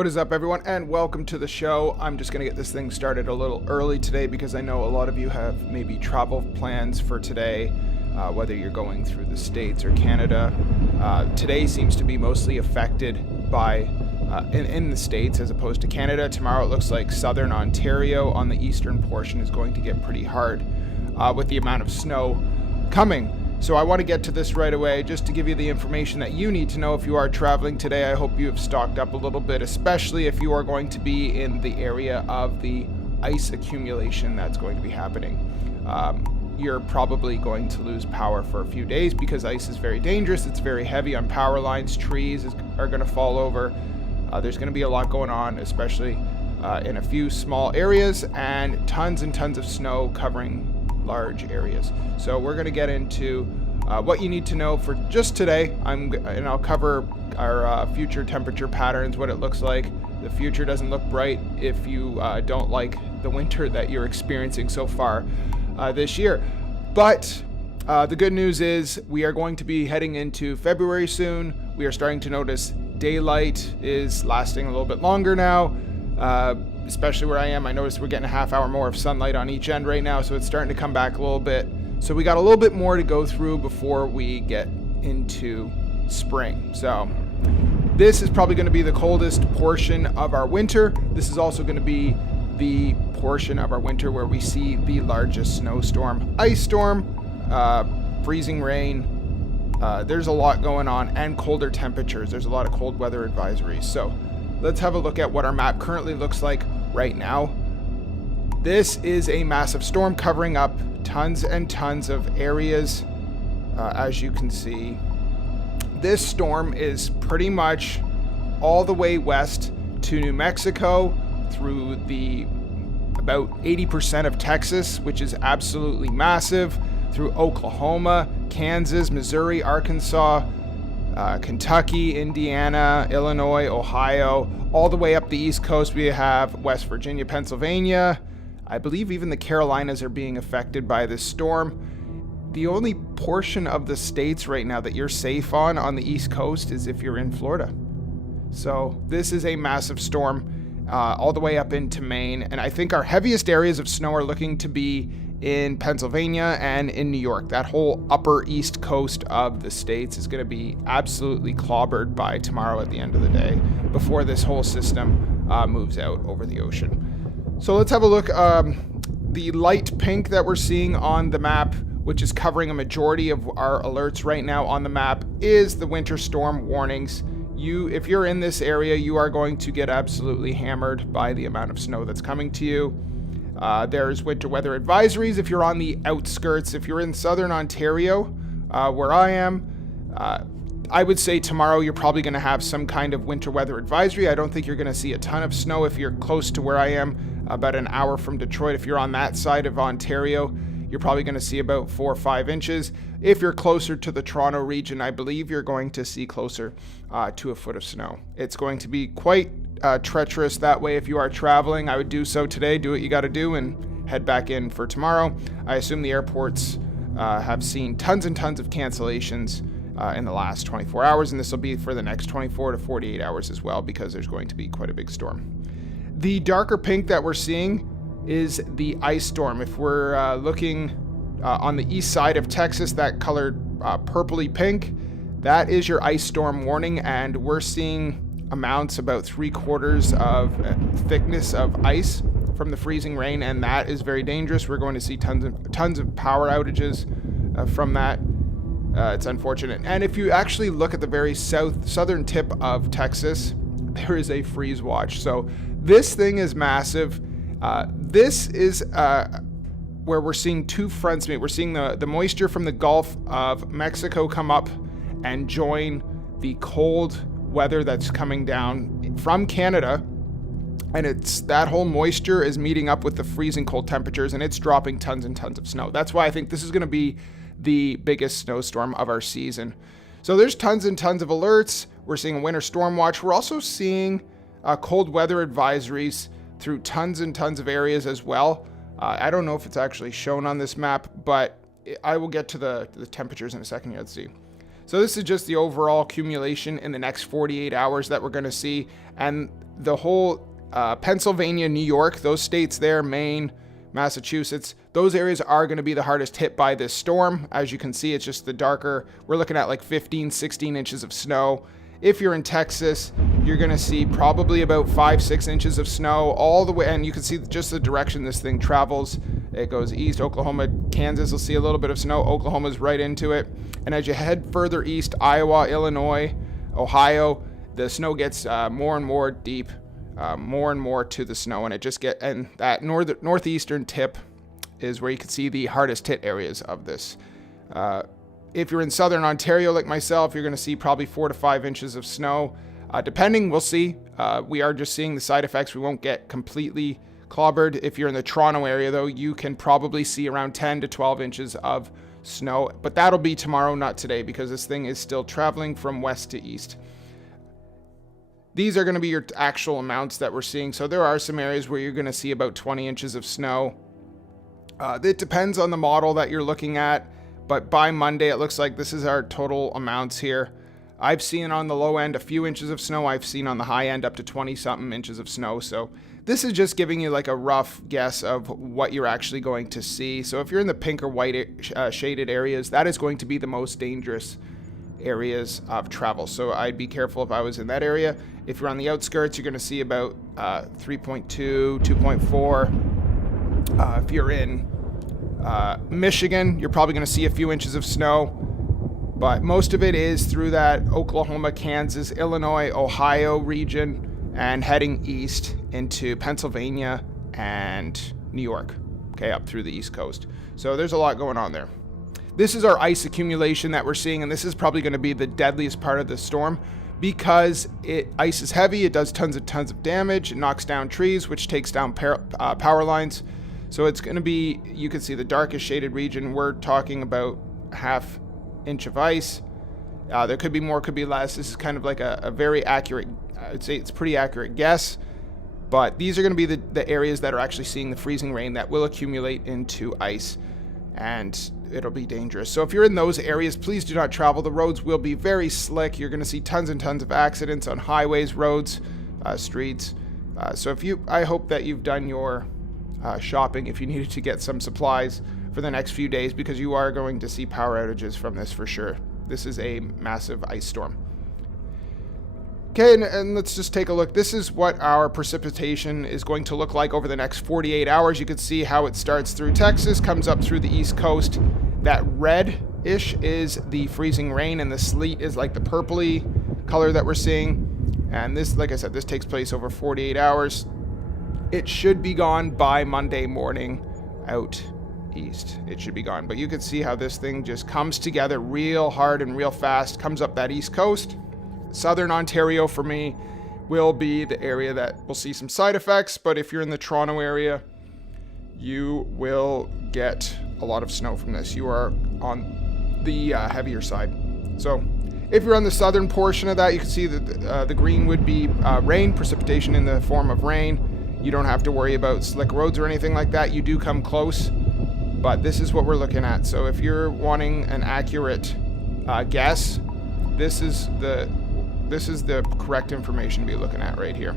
What is up, everyone, and welcome to the show. I'm just going to get this thing started a little early today because I know a lot of you have maybe travel plans for today, whether you're going through the States or Canada. Today seems to be mostly affected by in the States as opposed to Canada. Tomorrow it looks like southern Ontario on the eastern portion is going to get pretty hard with the amount of snow coming. So I want to get to this right away just to give you the information that you need to know if you are traveling today. I hope you have stocked up a little bit, especially if you are going to be in the area of the ice accumulation that's going to be happening. You're probably going to lose power for a few days because ice is very dangerous. It's very heavy on power lines. Trees are going to fall over. There's going to be a lot going on, especially in a few small areas, and tons of snow covering large areas. So we're going to get into what you need to know for just today. And I'll cover our future temperature patterns, what it looks like. The future doesn't look bright if you don't like the winter that you're experiencing so far this year. But the good news is we are going to be heading into February soon. We are starting to notice daylight is lasting a little bit longer now. Especially where I am, I noticed we're getting a half hour more of sunlight on each end right now, so it's starting to come back a little bit. So we got a little bit more to go through before we get into spring. So this is probably going to be the coldest portion of our winter. This is also going to be the portion of our winter where we see the largest snowstorm, ice storm, freezing rain. There's a lot going on, and colder temperatures. There's a lot of cold weather advisories. So let's have a look at what our map currently looks like right now. This is a massive storm covering up tons and tons of areas. As you can see, this storm is pretty much all the way west to New Mexico through the about 80% of Texas, which is absolutely massive, through Oklahoma, Kansas, Missouri, Arkansas, Kentucky, Indiana, Illinois, Ohio, all the way up the East Coast. We have West Virginia, Pennsylvania. I believe even the Carolinas are being affected by this storm. The only portion of the states right now that you're safe on the East Coast is if you're in Florida. So this is a massive storm all the way up into Maine. And I think our heaviest areas of snow are looking to be in Pennsylvania and in New York. That whole upper East Coast of the states is going to be absolutely clobbered by tomorrow at the end of the day before this whole system moves out over the ocean. So let's have a look. The light pink that we're seeing on the map, which is covering a majority of our alerts right now on the map, is the winter storm warnings. If you're in this area, you are going to get absolutely hammered by the amount of snow that's coming to you. There's winter weather advisories if you're on the outskirts. If you're in southern Ontario, where I am, I would say tomorrow you're probably going to have some kind of winter weather advisory. I don't think you're going to see a ton of snow if you're close to where I am, about an hour from Detroit. If you're on that side of Ontario, you're probably going to see about 4 or 5 inches. If you're closer to the Toronto region, I believe you're going to see closer to a foot of snow. It's going to be quite treacherous that way. If you are traveling, I would do so today. Do what you got to do and head back in for tomorrow. I assume the airports have seen tons and tons of cancellations in the last 24 hours, and this will be for the next 24 to 48 hours as well, because there's going to be quite a big storm. The darker pink that we're seeing is the ice storm. If we're looking on the east side of Texas, that colored purpley pink, that is your ice storm warning, and we're seeing amounts about 3/4 of thickness of ice from the freezing rain, and that is very dangerous. We're going to see tons of power outages from that. It's unfortunate. And if you actually look at the very southern tip of Texas, there is a freeze watch. So this thing is massive. This is where we're seeing two fronts meet. We're seeing the moisture from the Gulf of Mexico come up and join the cold weather that's coming down from Canada, and it's that whole moisture is meeting up with the freezing cold temperatures, and it's dropping tons and tons of snow. That's why I think this is going to be the biggest snowstorm of our season. So there's tons and tons of alerts. We're seeing a winter storm watch. We're also seeing cold weather advisories through tons and tons of areas as well. I don't know if it's actually shown on this map, but I will get to the temperatures in a second. Let's see. So this is just the overall accumulation in the next 48 hours that we're going to see. And the whole Pennsylvania, New York, those states there, Maine, Massachusetts, those areas are going to be the hardest hit by this storm. As you can see, it's just the darker. We're looking at like 15, 16 inches of snow. If you're in Texas, you're going to see probably about 5-6 inches of snow all the way. And you can see just the direction this thing travels. It goes east. Oklahoma, Kansas will see a little bit of snow. Oklahoma's right into it. And as you head further east, Iowa, Illinois, Ohio, the snow gets more and more deep, more and more to the snow. And it just and that northeastern tip is where you can see the hardest hit areas of this. If you're in southern Ontario like myself, you're going to see probably 4 to 5 inches of snow. Depending, we'll see. We are just seeing the side effects. We won't get completely clobbered. If you're in the Toronto area, though, you can probably see around 10 to 12 inches of snow. But that'll be tomorrow, not today, because this thing is still traveling from west to east. These are going to be your actual amounts that we're seeing. So there are some areas where you're going to see about 20 inches of snow. It depends on the model that you're looking at. But by Monday, it looks like this is our total amounts here. I've seen on the low end a few inches of snow. I've seen on the high end up to 20-something inches of snow. So this is just giving you like a rough guess of what you're actually going to see. So if you're in the pink or white shaded areas, that is going to be the most dangerous areas of travel. So I'd be careful if I was in that area. If you're on the outskirts, you're going to see about 3.2, 2.4. If you're in Michigan, you're probably going to see a few inches of snow, but most of it is through that Oklahoma, Kansas, Illinois, Ohio region and heading east into Pennsylvania and New York, okay, up through the East Coast. So there's a lot going on there. This is our ice accumulation that we're seeing, and this is probably going to be the deadliest part of the storm because ice is heavy. It does tons of damage. It knocks down trees, which takes down power lines. So it's going to be, you can see the darkest shaded region. We're talking about ½ inch of ice. There could be more, could be less. This is kind of like a very accurate, I'd say it's a pretty accurate guess. But these are going to be the areas that are actually seeing the freezing rain that will accumulate into ice. And it'll be dangerous. So if you're in those areas, please do not travel. The roads will be very slick. You're going to see tons and tons of accidents on highways, roads, streets. So I hope that you've done your shopping if you needed to get some supplies for the next few days, because you are going to see power outages from this for sure. This is a massive ice storm. Okay, and let's just take a look. This is what our precipitation is going to look like over the next 48 hours. You can see how it starts through Texas, comes up through the East Coast. That red-ish is the freezing rain, and the sleet is like the purpley color that we're seeing. And this, like I said, this takes place over 48 hours. It should be gone by Monday morning out east. It should be gone. But you can see how this thing just comes together real hard and real fast, comes up that East Coast. Southern Ontario, for me, will be the area that will see some side effects. But if you're in the Toronto area, you will get a lot of snow from this. You are on the heavier side. So if you're on the southern portion of that, you can see that the green would be rain, precipitation in the form of rain. You don't have to worry about slick roads or anything like that. You do come close, but this is what we're looking at. So if you're wanting an accurate guess, this is the correct information to be looking at right here.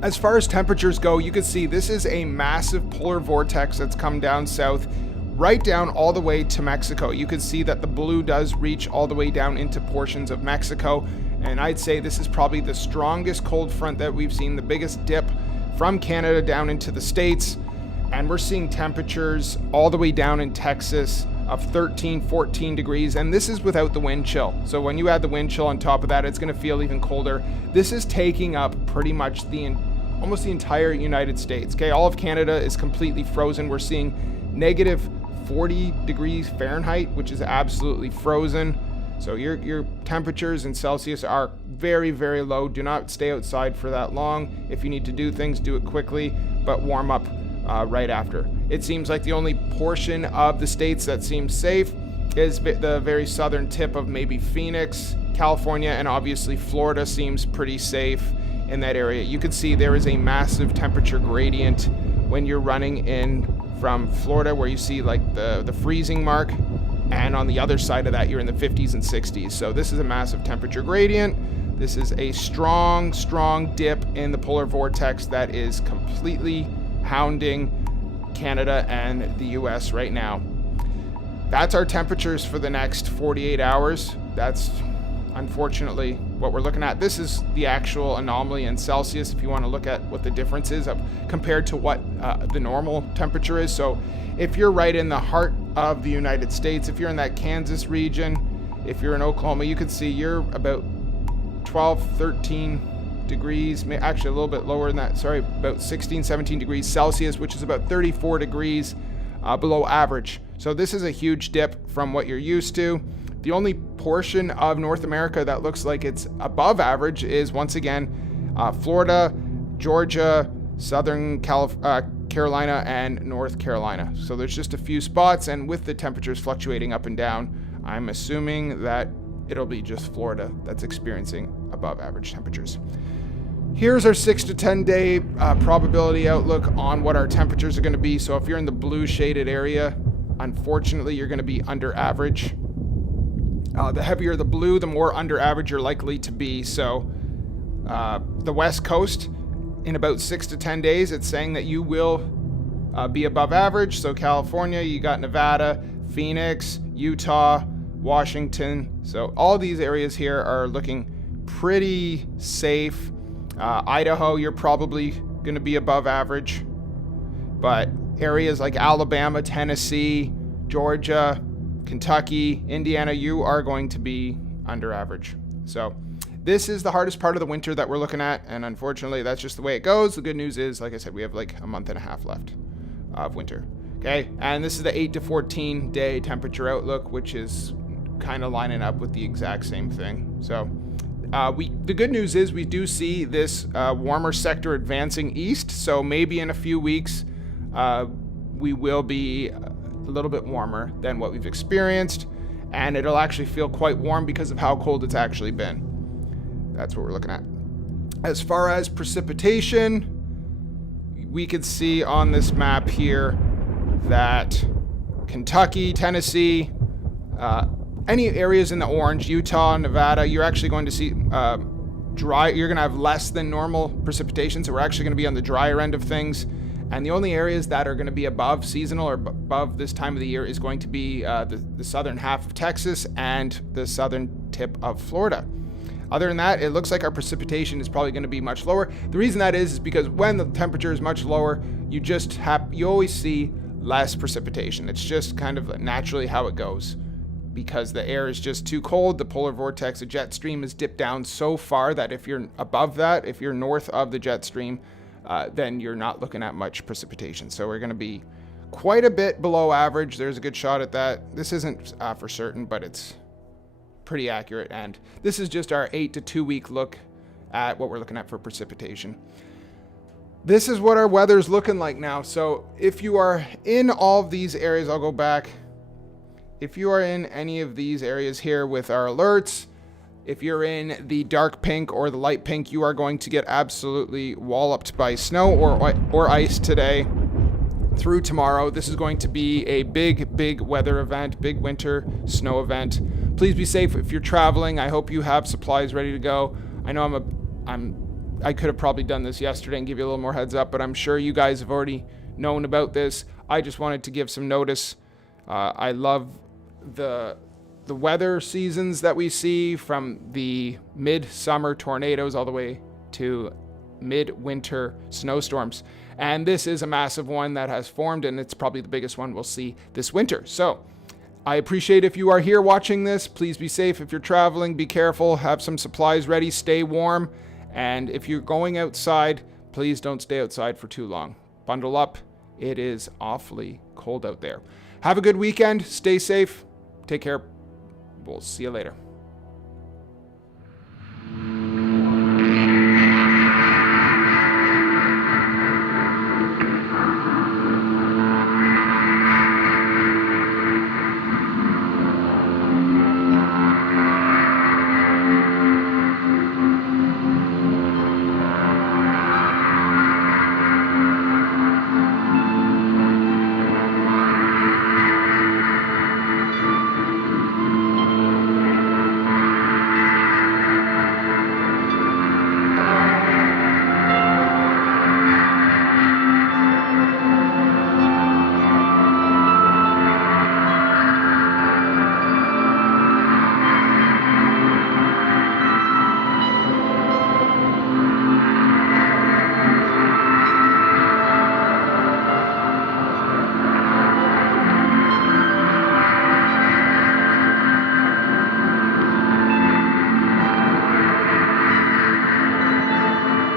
As far as temperatures go, you can see this is a massive polar vortex that's come down south, right down all the way to Mexico. You can see that the blue does reach all the way down into portions of Mexico. And I'd say this is probably the strongest cold front that we've seen, the biggest dip from Canada down into the States. And we're seeing temperatures all the way down in Texas of 13, 14 degrees. And this is without the wind chill. So when you add the wind chill on top of that, it's going to feel even colder. This is taking up pretty much almost the entire United States. Okay, all of Canada is completely frozen. We're seeing negative 40 degrees Fahrenheit, which is absolutely frozen. So your temperatures in Celsius are very, very low. Do not stay outside for that long. If you need to do things, do it quickly, but warm up right after. It seems like the only portion of the states that seems safe is the very southern tip of maybe Phoenix, California, and obviously Florida seems pretty safe in that area. You can see there is a massive temperature gradient when you're running in from Florida, where you see like the freezing mark And on the other side of that, you're in the 50s and 60s. So this is a massive temperature gradient. This is a strong, strong dip in the polar vortex that is completely hounding Canada and the US right now. That's our temperatures for the next 48 hours. That's unfortunately what we're looking at. This is the actual anomaly in Celsius if you want to look at what the difference is compared to what the normal temperature is. So if you're right in the heart of the United States, if you're in that Kansas region, if you're in Oklahoma, you can see you're about 12, 13 degrees, actually a little bit lower than that, sorry, about 16, 17 degrees Celsius, which is about 34 degrees below average. So this is a huge dip from what you're used to. The only portion of North America that looks like it's above average is, once again, Florida, Georgia, Southern Carolina, and North Carolina. So there's just a few spots, and with the temperatures fluctuating up and down, I'm assuming that it'll be just Florida that's experiencing above average temperatures. Here's our 6 to 10 day probability outlook on what our temperatures are going to be. So if you're in the blue shaded area, unfortunately, you're going to be under average. The heavier the blue, the more under average you're likely to be. So the West Coast, in about 6 to 10 days, it's saying that you will be above average. So California, you got Nevada, Phoenix, Utah, Washington. So all these areas here are looking pretty safe. Idaho, you're probably going to be above average. But areas like Alabama, Tennessee, Georgia, Kentucky, Indiana, you are going to be under average. So this is the hardest part of the winter that we're looking at, and unfortunately that's just the way it goes. The good news is, like I said, we have like a month and a half left of winter. Okay, and this is the 8 to 14 day temperature outlook, which is kind of lining up with the exact same thing. So the good news is we do see this warmer sector advancing east, so maybe in a few weeks we will be a little bit warmer than what we've experienced, and it'll actually feel quite warm because of how cold it's actually been. That's what we're looking at. As far as precipitation, we could see on this map here that Kentucky, Tennessee, any areas in the orange, Utah, Nevada, you're actually going to see dry. You're going to have less than normal precipitation, so we're actually going to be on the drier end of things. And the only areas that are going to be above seasonal or above this time of the year is going to be the southern half of Texas and the southern tip of Florida. Other than that, it looks like our precipitation is probably going to be much lower. The reason that is because when the temperature is much lower, you always see less precipitation. It's just kind of naturally how it goes. Because the air is just too cold, the polar vortex, the jet stream is dipped down so far that if you're above that, if you're north of the jet stream, then you're not looking at much precipitation. So we're going to be quite a bit below average. There's a good shot at that. This isn't for certain, but it's pretty accurate. And this is just our 8 to 2 week look at what we're looking at for precipitation. This is what our weather's looking like now. So if you are in all of these areas, I'll go back. If you are in any of these areas here with our alerts, if you're in the dark pink or the light pink, you are going to get absolutely walloped by snow or ice today through tomorrow. This is going to be a big weather event, big winter snow event. Please be safe if you're traveling. I hope you have supplies ready to go. I know I could have probably done this yesterday and give you a little more heads up, but I'm sure you guys have already known about this. I just wanted to give some notice. I love the weather seasons that we see, from the mid-summer tornadoes all the way to mid-winter snowstorms. And this is a massive one that has formed, and it's probably the biggest one we'll see this winter. So I appreciate if you are here watching this. Please be safe if you're traveling. Be careful. Have some supplies ready. Stay warm. And if you're going outside, please don't stay outside for too long. Bundle up. It is awfully cold out there. Have a good weekend. Stay safe. Take care. We'll see you later.